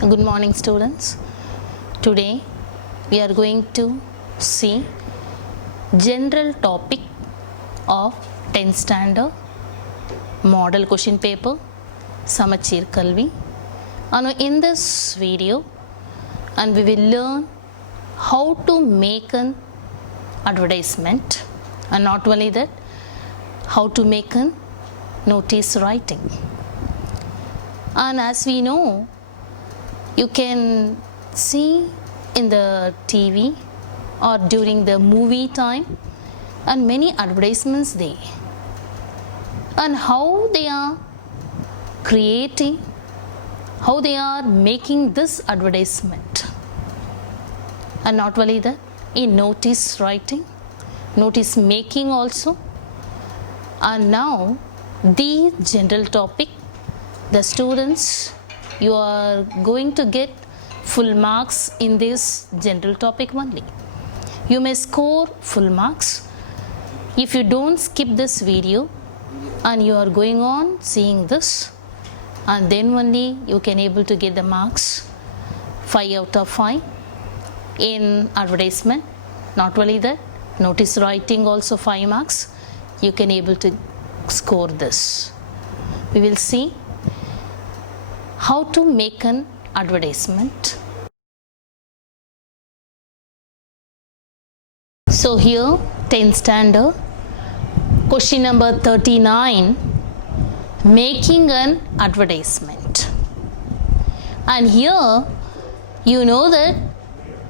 Good morning, students. Today we are going to see general topic of 10th standard model question paper Samachir Kalvi. And in this video and we will learn how to make an advertisement, and not only that, how to make an notice writing. And as we know, you can see in the TV or during the movie time and many advertisements there, and how they are creating, how they are making this advertisement. And not only that, in notice writing, notice making also. And now the general topic, the students, you are going to get full marks in this general topic only. You may score full marks if you don't skip this video and you are going on seeing this, and then only you can able to get the marks 5 out of 5 in advertisement. Not only that, notice writing also 5 marks, you can able to score this. We will see how to make an advertisement. So here 10th standard question number 39, making an advertisement. And here you know that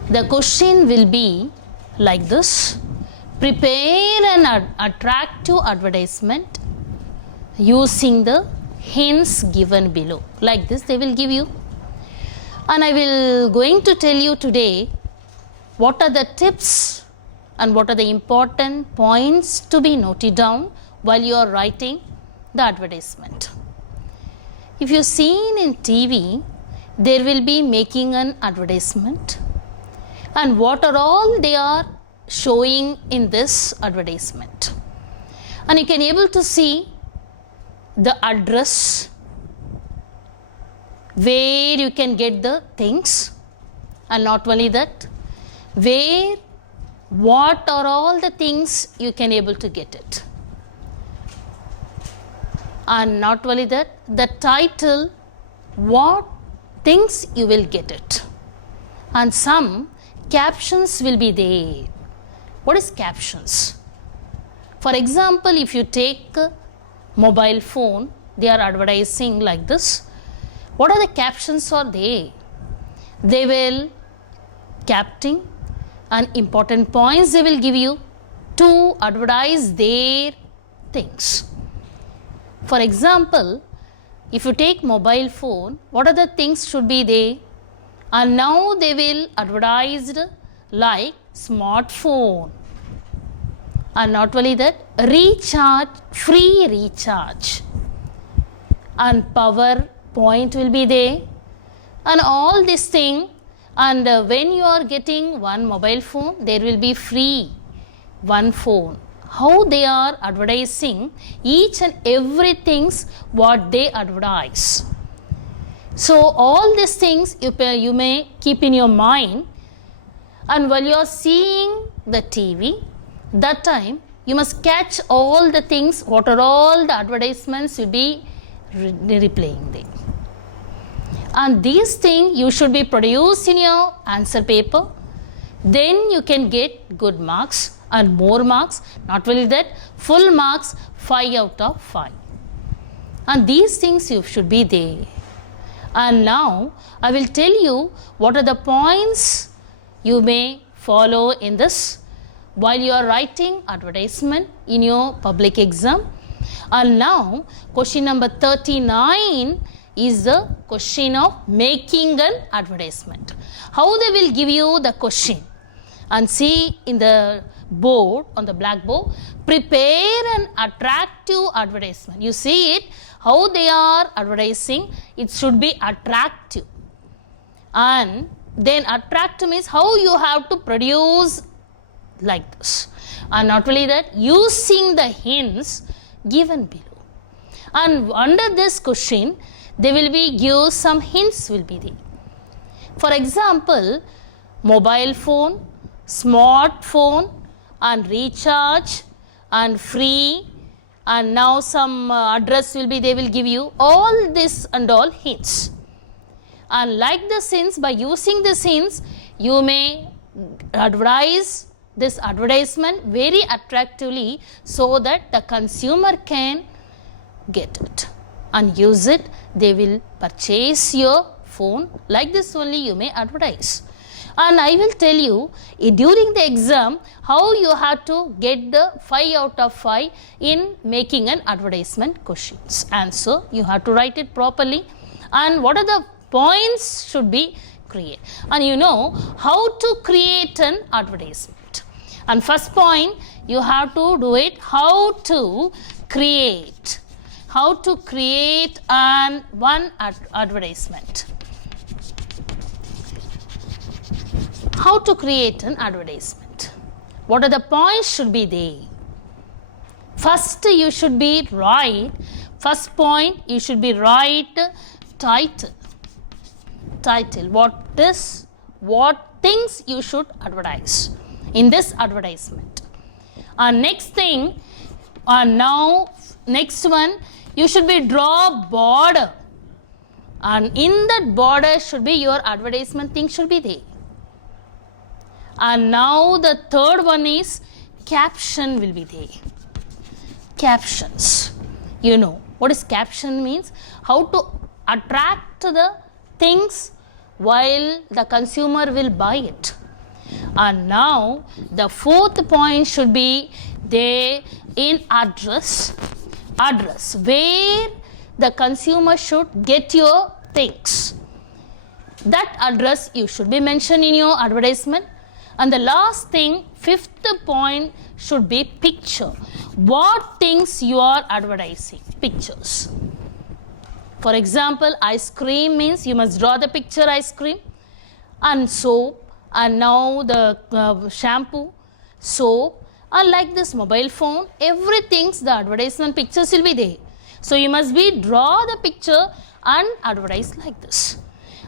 the question will be like this: prepare an attractive advertisement using the hints given below. Like this they will give you, and I will going to tell you today what are the tips and what are the important points to be noted down while you are writing the advertisement. If you seen in TV, there will be making an advertisement, and what are all they are showing in this advertisement, and you can able to see the address where you can get the things, and not only that, where what are all the things you can able to get it, and not only that, the title, what things you will get it, and some captions will be there. What is captions? For example, if you take mobile phone, they are advertising like this. What are the captions are they? They will capting and important points they will give you to advertise their things. For example, if you take mobile phone, what are the things should be there? And now they will advertised like smartphone, and not only that, recharge, free recharge, and power point will be there, and all this thing. And when you are getting one mobile phone, there will be free one phone. How they are advertising each and everything what they advertise. So all these things you may keep in your mind, and while you are seeing the TV, that time you must catch all the things, what are all the advertisements will be replaying there. And these things you should be produced in your answer paper, then you can get good marks and more marks. Not only that, full marks 5 out of 5. And these things you should be there. And now I will tell you what are the points you may follow in this while you are writing advertisement in your public exam. And now question number 39 is the question of making an advertisement. How they will give you the question, and see in the board, on the blackboard, prepare an attractive advertisement. You see it, how they are advertising, it should be attractive. And then attractive means how you have to produce like this, and not only that, using the hints given below. And under this question, they will be give some hints will be there. For example, mobile phone, smartphone, and recharge, and free, and now some address will be, they will give you all this and all hints. And like the hints, by using the hints, you may advertise this advertisement very attractively so that the consumer can get it and use it. They will purchase your phone. Like this only you may advertise. And I will tell you during the exam how you have to get the 5 out of 5 in making an advertisement questions. Answer, you have to write it properly, and what are the points should be created. And you know how to create an advertisement. And first point, you have to do it how to create an one advertisement. How to create an advertisement. What are the points should be there? First you should be right. First point, you should be right title. What things you should advertise in this advertisement. And next thing, now next one, you should be draw border, and in that border should be your advertisement thing should be there. And now the third one is caption will be there. Captions. You know what is caption means? How to attract the things while the consumer will buy it. And now the fourth point should be there in address, where the consumer should get your things. That address you should be mentioned in your advertisement. And the last thing, fifth point should be picture. What things you are advertising? Pictures. For example, ice cream means you must draw the picture ice cream, and soap, and now the shampoo, soap, and like this mobile phone, everything the advertisement pictures will be there. So you must be draw the picture and advertise like this.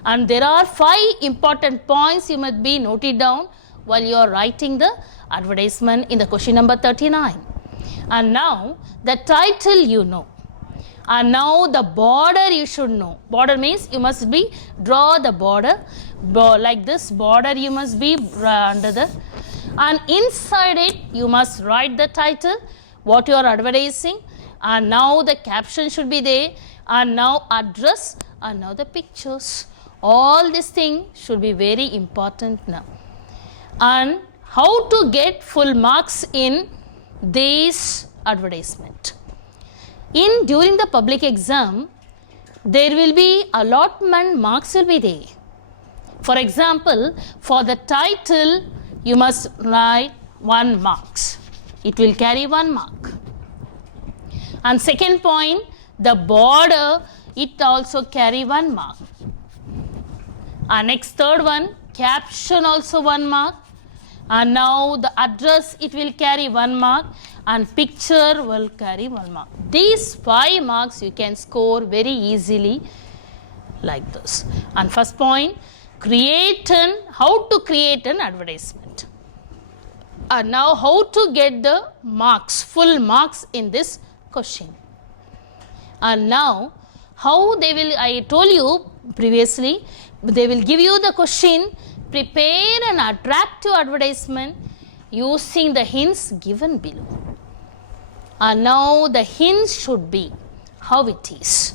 And there are 5 important points you must be noted down while you are writing the advertisement in the question number 39. And now the title you know. And now the border you should know. Border means you must be draw the border like this. Border you must be under the, and inside it you must write the title, what you are advertising, and now the caption should be there, and now address, and now the pictures. All these things should be very important now. And how to get full marks in this advertisement. During the public exam, there will be allotment marks will be there. For example, for the title, you must write 1 marks. It will carry 1 mark. And second point, the border, it also carry 1 mark. And next third one, caption also 1 mark. And now the address, it will carry 1 mark, and picture will carry 1 mark. These 5 marks you can score very easily like this. And first point, how to create an advertisement. And now how to get the marks, full marks in this question. And now how they will, I told you previously, they will give you the question, prepare an attractive advertisement using the hints given below. And now the hints should be how it is.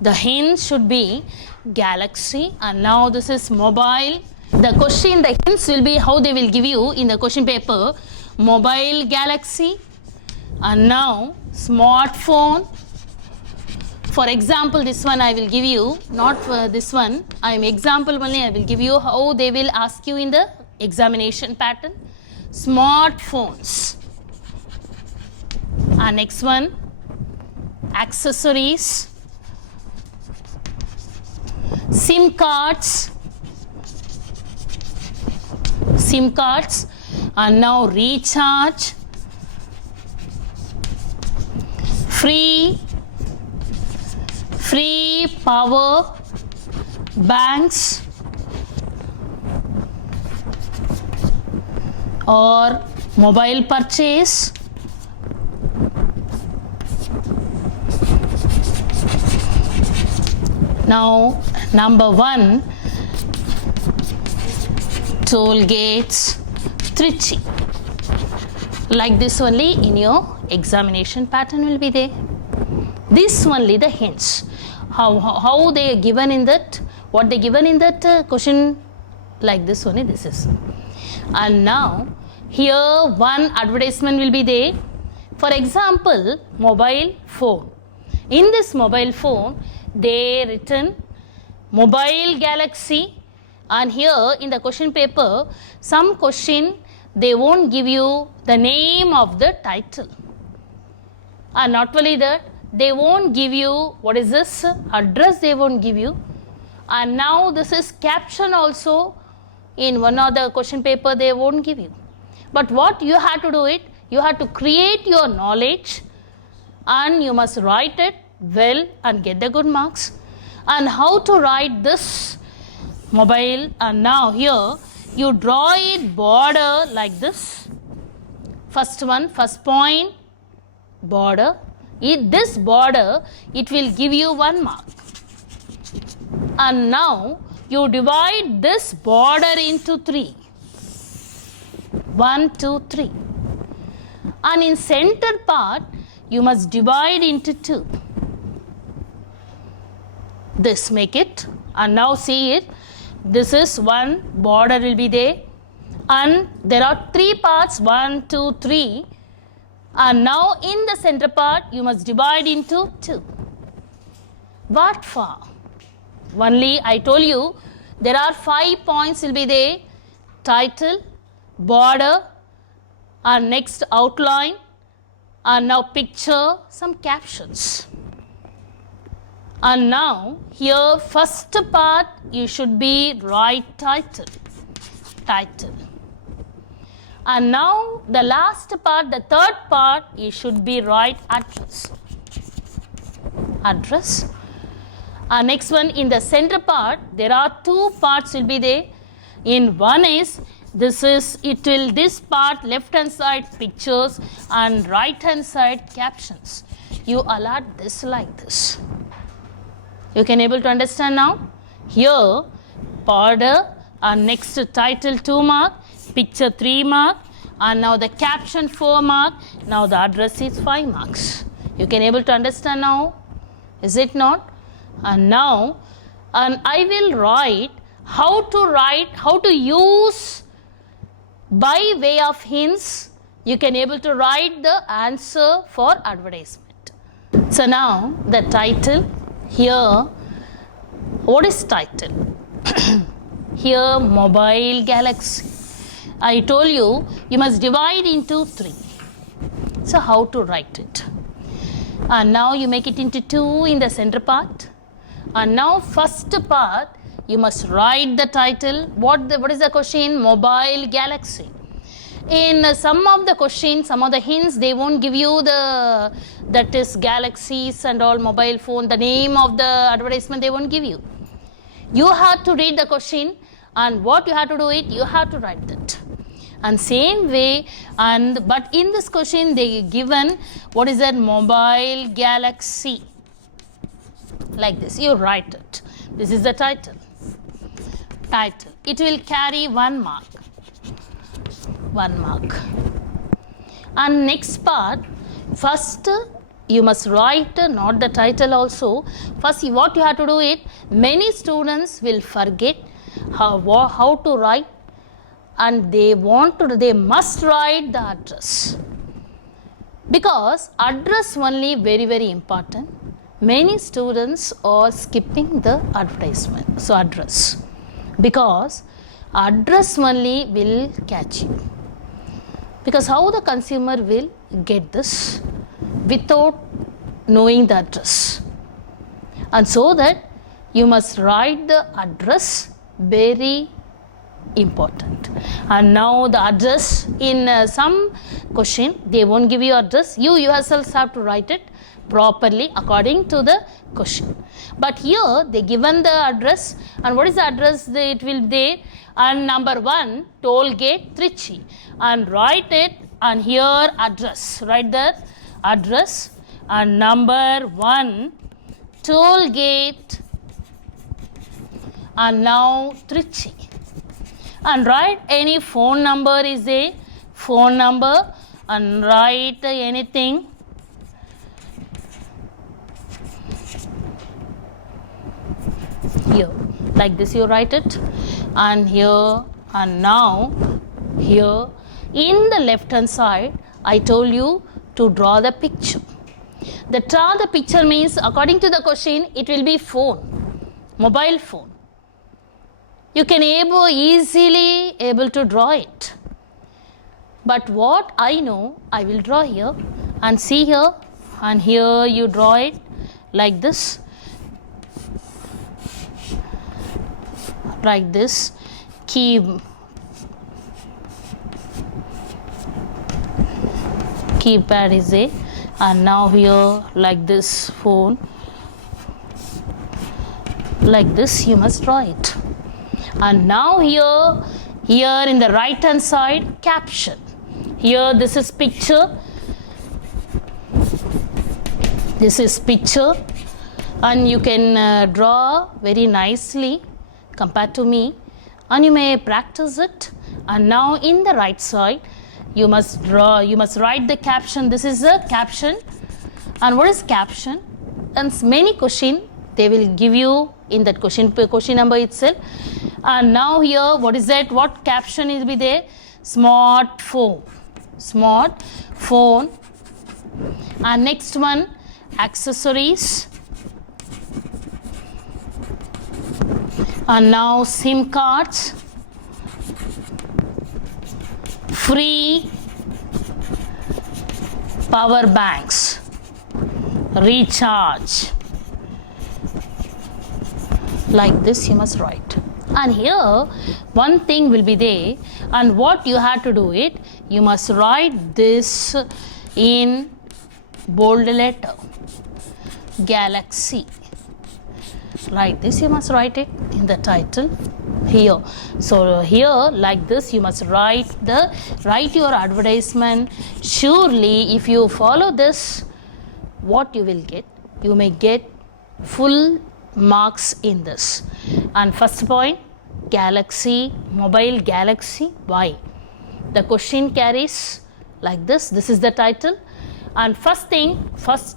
The hints should be Galaxy, and now this is mobile. The question, the hints will be how they will give you in the question paper. Mobile Galaxy, and now smartphone. For example, this one I will give you, not for this one, I am example only, I will give you how they will ask you in the examination pattern. Smartphones. And next one, accessories, SIM cards, and now recharge, free power banks, or mobile purchase. Now number 1, toll gates, Trichy. Like this only in your examination pattern will be there. This only the hints. How they are given in that, what they given in that question, like this only this is. And now here one advertisement will be there. For example, mobile phone. In this mobile phone, they written Mobile Galaxy, and here in the question paper, some question they won't give you the name of the title. And not only that, they won't give you, what is this, address they won't give you. And now this is caption also, in one of the question paper they won't give you. But what you have to do it, you have to create your knowledge and you must write it well and get the good marks. And how to write this mobile, and now here you draw it border like this. First one, first point, border. This border, it will give you 1 mark. And now you divide this border into 3. 1, 2, 3. And in center part, you must divide into 2. This make it, and now see it. This is 1 border will be there, and there are 3 parts, 1, 2, 3. And now in the center part, you must divide into 2. What for? Only I told you there are 5 points will be there: title, border, and next outline, and now picture, some captions. And now here first part you should be write title. And now the last part, the third part, you should be write address. And next one, in the center part, there are 2 parts will be there. In one is, this part left hand side pictures and right hand side captions. You allot this like this. You can able to understand now? Here, border, and next title 2 mark, picture 3 mark, and now the caption 4 mark, now the address is 5 marks. You can able to understand now? Is it not? And now, and I will write, how to use by way of hints, you can able to write the answer for advertisement. So now, the title, here, what is title? Here, Mobile Galaxy. I told you, you must divide into 3. So, how to write it? And now you make it into 2 in the center part. And now, first part, you must write the title. What is the question? Mobile Galaxy. In some of the questions, some of the hints, they won't give you that is galaxies and all mobile phone, the name of the advertisement they won't give you. You have to read the question, and what you have to do it, you have to write that. And same way, but in this question they given, what is that? Mobile Galaxy. Like this, you write it. This is the title. It will carry 1 mark. 1 mark. And next part, first you must write not the title also. First, what you have to do it, many students will forget how to write, and they must write the address. Because address only very important. Many students are skipping the advertisement. So address. Because address only will catch you. Because how the consumer will get this without knowing the address. And so that you must write the address, very important. And now the address, in some question, they won't give you address. You yourselves have to write it properly according to the question. But here they given the address, and what is the address? It will be there, and number 1 toll gate Trichy, and write it, and here address, write the address, and number 1 toll gate, and now Trichy, and write any phone number is there, phone number, and write anything. Here, like this you write it, and here, and now here in the left hand side I told you to draw the picture. The draw the picture means according to the question it will be phone, mobile phone. You can easily able to draw it. But what I know, I will draw here, and see here, and here you draw it like this. Like this, keypad is a, and now here like this phone, like this you must draw it. And now here in the right hand side, caption. Here this is picture, this is picture, and you can draw very nicely compared to me, and you may practice it. And now in the right side you must draw, you must write the caption. This is a caption. And what is caption? And many question they will give you in that question number itself. And now here what is that, what caption will be there? Smartphone, smartphone. And next one, accessories, and now SIM cards, free power banks, recharge. Like this you must write. And here one thing will be there, and what you have to do it, you must write this in bold letter, Galaxy. Like this you must write it in the title here. So here like this you must write your advertisement. Surely if you follow this, what you will get, you may get full marks in this. And first point, Galaxy, mobile Galaxy. Why? The question carries like this. This is the title. And first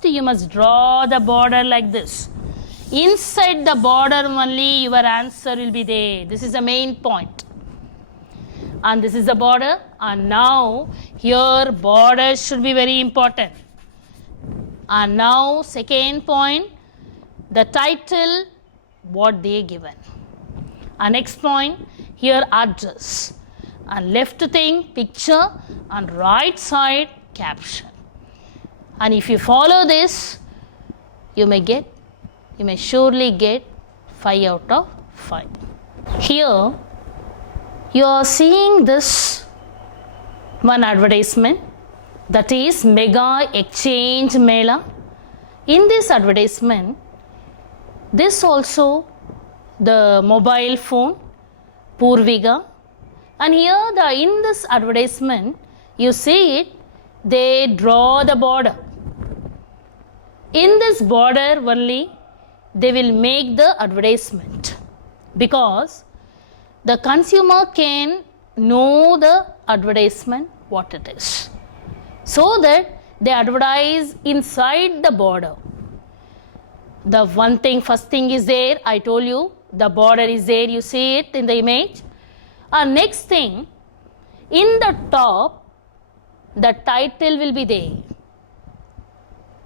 you must draw the border like this. Inside the border only your answer will be there. This is the main point. And this is the border. And now here border should be very important. And now second point, the title, what they given. And next point, here address. And left thing, picture, and right side, caption. And if you follow this, you may surely get 5 out of 5. Here you are seeing this one advertisement, that is Mega Exchange Mela. In this advertisement, this also the mobile phone Purviga, and here in this advertisement you see it, they draw the border. In this border only they will make the advertisement, because the consumer can know the advertisement what it is, so that they advertise inside the border. The first thing is there, I told you, the border is there, you see it in the image. And next thing, in the top, the title will be there.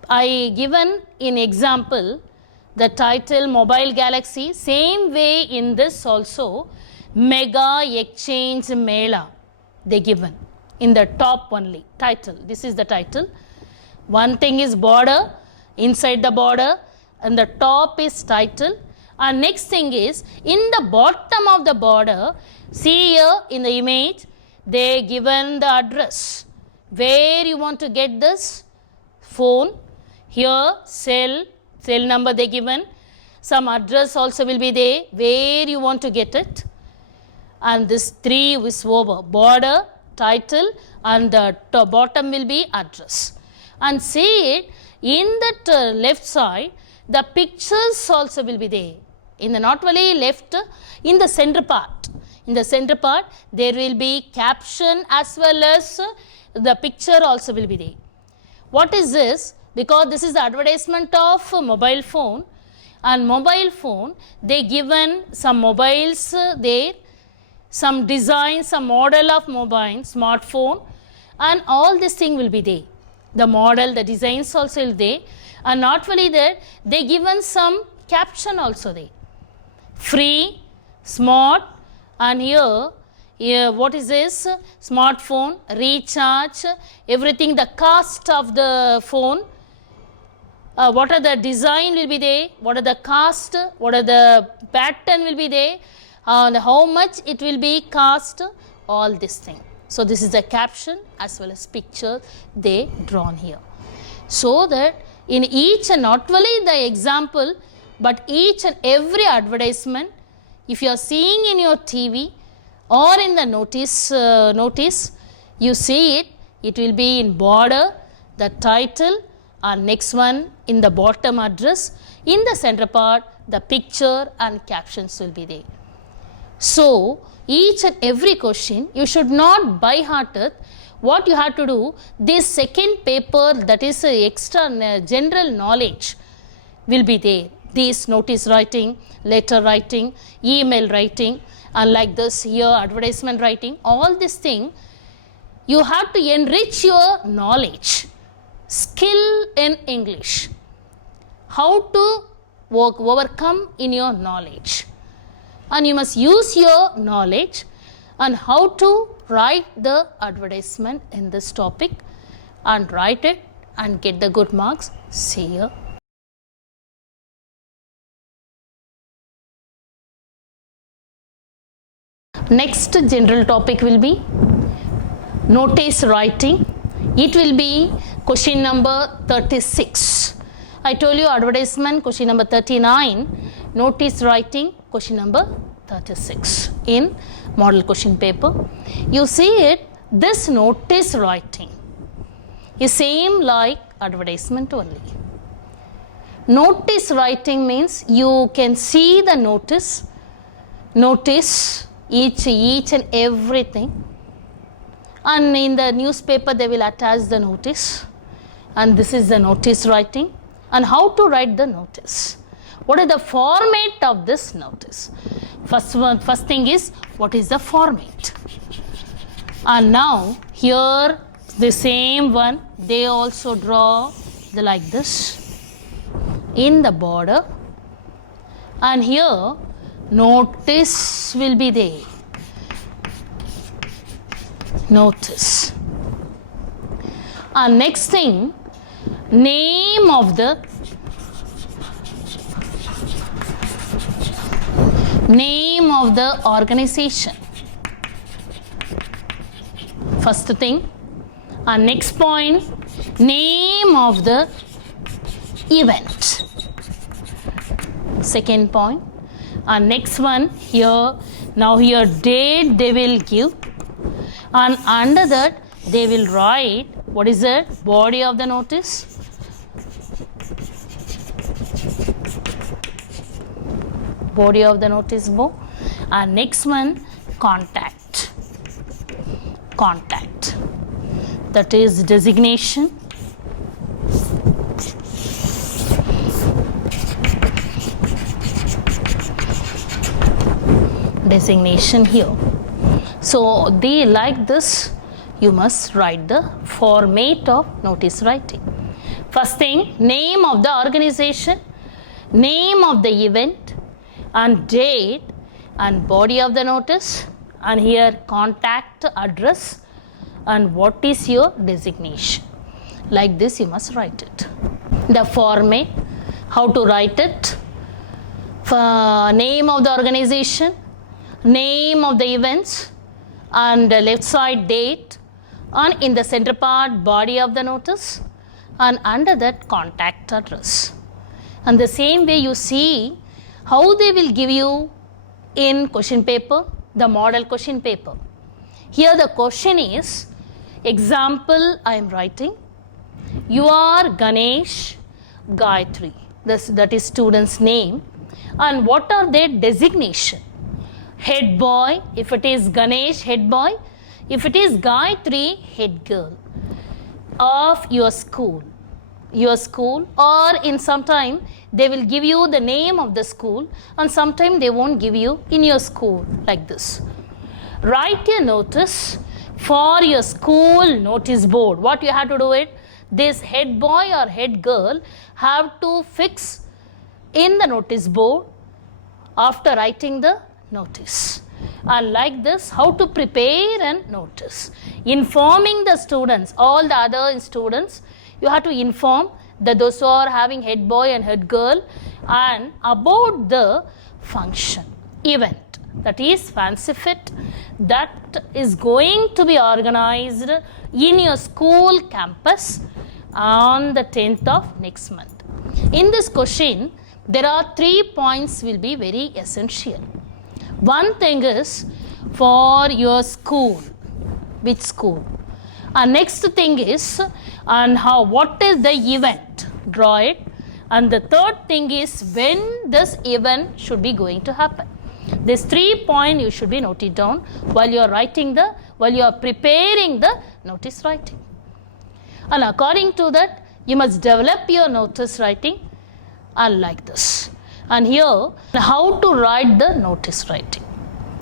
I given in example the title Mobile Galaxy. Same way in this also, Mega Exchange Mela they given in the top only title. This is the title. One thing is border, inside the border, and the top is title. And next thing is in the bottom of the border, see here in the image they given the address, where you want to get this phone. Here cell number they given, some address also will be there where you want to get it, and this 3 is over, border, title, and the bottom will be address. And see it in that left side, the pictures also will be there. In the not only left, in the center part, there will be caption as well as the picture also will be there. What is this? Because this is the advertisement of mobile phone, and mobile phone they given some mobiles there, some design, some model of mobile, smartphone, and all this thing will be there. The model, the designs also will there, and not only that, they given some caption also there. Free, smart, and here what is this? Smartphone, recharge, everything, the cost of the phone, what are the design will be there, what are the cost, what are the pattern will be there, and how much it will be cost, all this thing. So this is the caption as well as picture they drawn here. So that in each and not only the example, but each and every advertisement, if you are seeing in your TV or in the notice, you see it, it will be in border, the title, and next one in the bottom address, in the center part, the picture and captions will be there. So each and every question you should not by heart it. What you have to do, this second paper, that is extra general knowledge will be there. This notice writing, letter writing, email writing, and like this here advertisement writing, all this thing you have to enrich your knowledge, skill in English, how to overcome in your knowledge, and you must use your knowledge and how to write the advertisement in this topic, and write it and get the good marks. See here. Next general topic will be notice writing. It will be question number 36. I told you advertisement question number 39, notice writing question number 36 in model question paper. You see it, this notice writing is same like advertisement only. Notice writing means you can see the notice each and everything, and in the newspaper they will attach the notice, and this is the notice writing. And how to write the notice, what is the format of this notice? First thing is, what is the format? And now here the same one they also draw like this in the border, and here notice will be there, notice. And next thing, name of the organization, first thing. And next point, name of the event, second point. And next one here, now here date they will give, and under that they will write what is the body of the notice, book. And next one, contact, that is designation. Here. So they like this, you must write the format of notice writing. First thing, name of the organization, name of the event, and date, and body of the notice, and here contact address, and what is your designation. Like this you must write it. The format, how to write it, name of the organization, name of the events, and left side date, and in the center part body of the notice, and under that contact address. And the same way you see how they will give you in question paper, the model question paper. Here the question is, example I am writing, you are Ganesh Gayatri, that is student's name, and what are their designation? Head boy, if it is Ganesh, head boy, if it is Gayatri, head girl of your school, or in some time they will give you the name of the school, and sometime they won't give you in your school, like this. Write a notice for your school notice board. What you have to do it, this head boy or head girl have to fix in the notice board after writing the notice. And like this, how to prepare a notice, informing the students, all the other students, you have to inform that those who are having head boy and head girl, and about the function, event, that is fancy fit, that is going to be organized in your school campus on the 10th of next month. In this question, there are 3 points will be very essential. One thing is for your school, which school, and next thing is and what is the event, draw it, and the third thing is when this event should be going to happen. These 3 points you should be noted down while you are preparing the notice writing. And according to that, you must develop your notice writing like this. And here, how to write the notice writing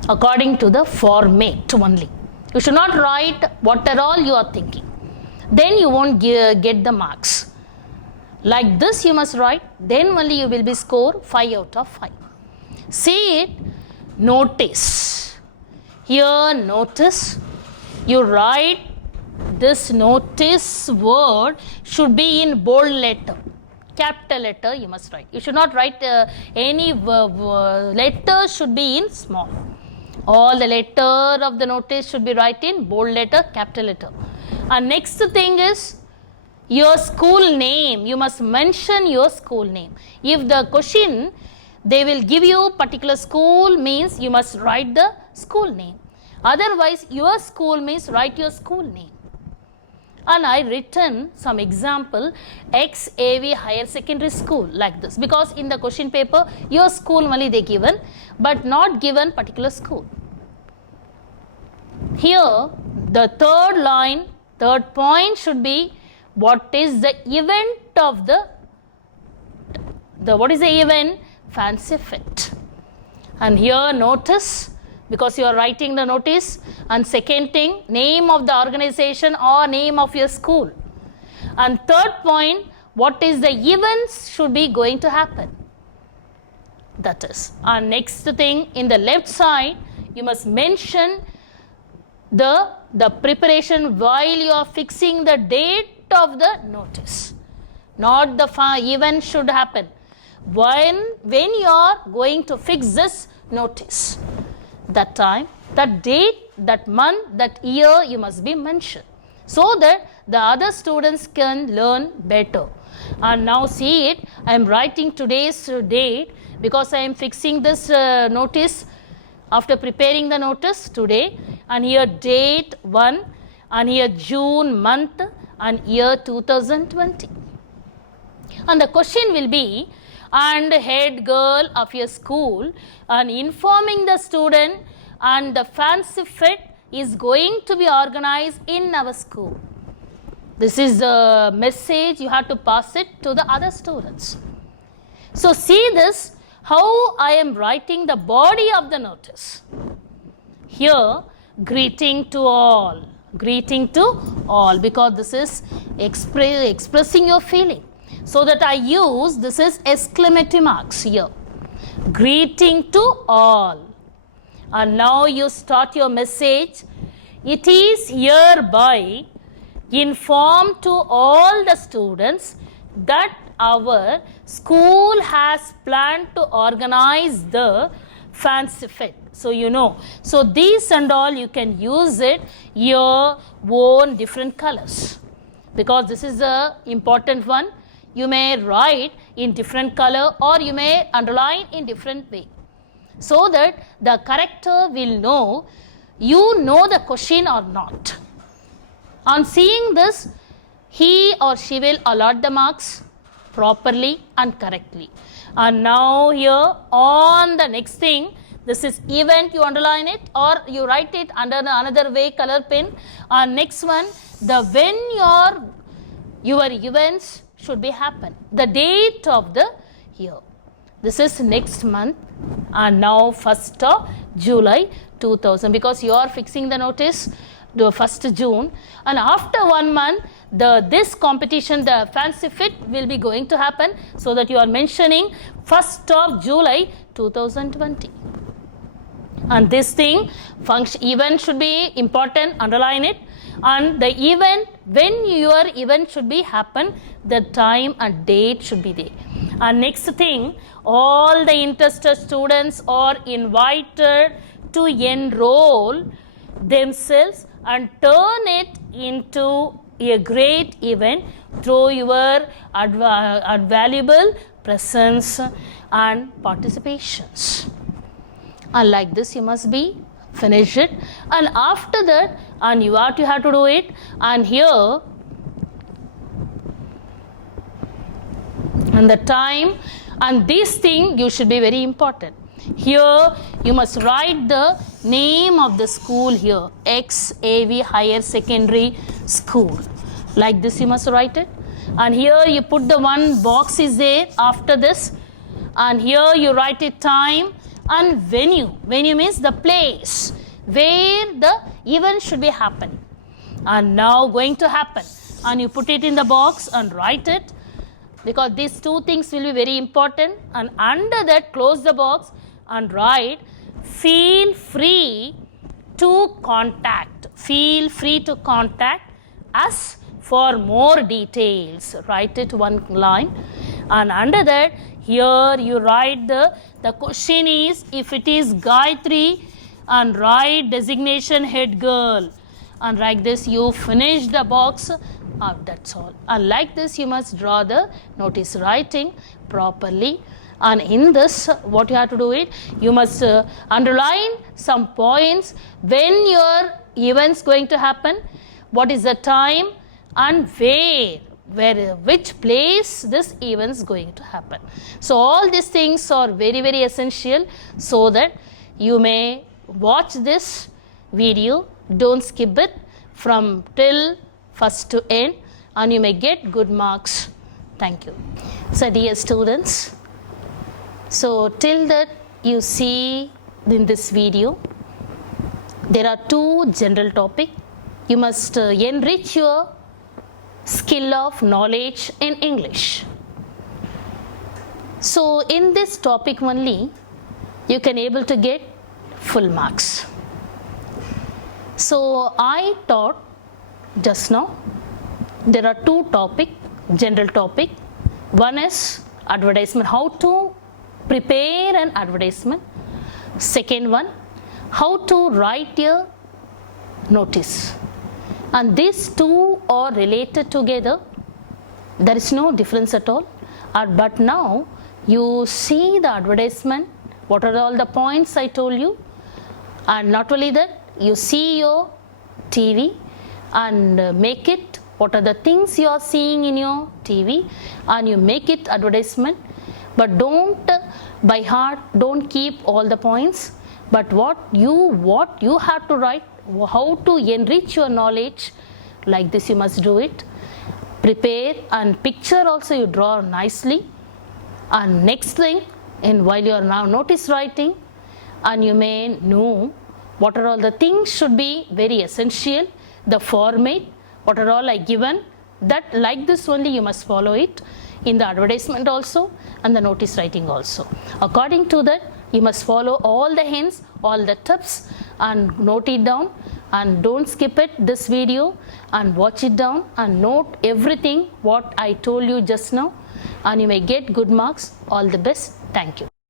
according to the format only. You should not write what all you are thinking. Then you won't get the marks. Like this you must write, then only you will be score 5 out of 5. See it, notice. Here notice, you write this notice word should be in bold letter, capital letter you must write. You should not write any letter should be in small. All the letter of the notice should be written in bold letter, capital letter. And next thing is your school name. You must mention your school name. If the question they will give you particular school means you must write the school name. Otherwise your school means write your school name. And I written some example, XAV Higher Secondary School, like this, because in the question paper your school only they given but not given particular school. Here the third line, third point should be what is the event of the what is the event? Fancy fit. And here notice, because you are writing the notice, and second thing, name of the organization or name of your school. And third point, what is the events should be going to happen. That is. And next thing, in the left side, you must mention the preparation while you are fixing the date of the notice. Not the event should happen. When you are going to fix this notice, that time, that date, that month, that year you must be mentioned, so that the other students can learn better. And now see it, I am writing today's date because I am fixing this notice after preparing the notice today, and here date 1, and here June month, and year 2020. And the question will be, and head girl of your school, and informing the student, and the fancy fit is going to be organized in our school. This is the message, you have to pass it to the other students. So see this, how I am writing the body of the notice. Here, greeting to all, because this is expressing your feeling. So that I use, this is exclamatory marks here. Greeting to all. And now you start your message. It is hereby informed to all the students that our school has planned to organize the fancy fit. So you know. So these and all you can use it your own different colors, because this is the important one. You may write in different color or you may underline in different way, so that the corrector will know you know the question or not. On seeing this, he or she will allot the marks properly and correctly. And now here on the next thing, this is event, you underline it or you write it under another way, color pen. And next one, the when your events should be happen, the date of the year. This is next month, and now 1st of July 2000, because you are fixing the notice the 1st June, and after 1 month this competition, the fancy fit will be going to happen, so that you are mentioning 1st of July 2020. And this thing function event should be important, underline it, and the event, when your event should be happen, the time and date should be there. And next thing, all the interested students are invited to enroll themselves and turn it into a great event through your valuable presence and participations. And like this you must be finish it, and after that, and you have to do it, and here and the time, and this thing you should be very important. Here you must write the name of the school here, XAV Higher Secondary School. Like this you must write it, and here you put the one box is there after this, and here you write it time and venue. Venue means the place where the event should be happening and now going to happen, and you put it in the box and write it, because these two things will be very important. And under that close the box and write feel free to contact, feel free to contact us for more details. Write it one line, and under that here you write the question is, if it is Gayatri, and write designation head girl, and like this you finish the box. That's all. And like this you must draw the notice writing properly. And in this, what you have to do it, you must underline some points when your events going to happen, what is the time, and which place this events going to happen. So all these things are very, very essential, so that you may watch this video, don't skip it from till first to end, and you may get good marks. Thank you. So dear students, so till that you see in this video, there are two general topics. You must enrich your skill of knowledge in English. So in this topic only, you can able to get full marks. So I taught just now, there are two topics, general topic. One is advertisement, how to prepare an advertisement. Second one, how to write a notice. And these two are related together. There is no difference at all. But now you see the advertisement, what are all the points I told you, and not only that, you see your TV and make it, what are the things you are seeing in your TV, and you make it advertisement. But don't by heart, don't keep all the points, but what you have to write, how to enrich your knowledge, like this you must do it. Prepare, and picture also you draw nicely. And next thing, while you are now notice writing, and you may know what are all the things should be very essential, the format, what are all I given, that like this only you must follow it in the advertisement also and the notice writing also. According to that, you must follow all the hints, all the tips, and note it down, and don't skip it this video, and watch it down and note everything what I told you just now, and you may get good marks. All the best. Thank you.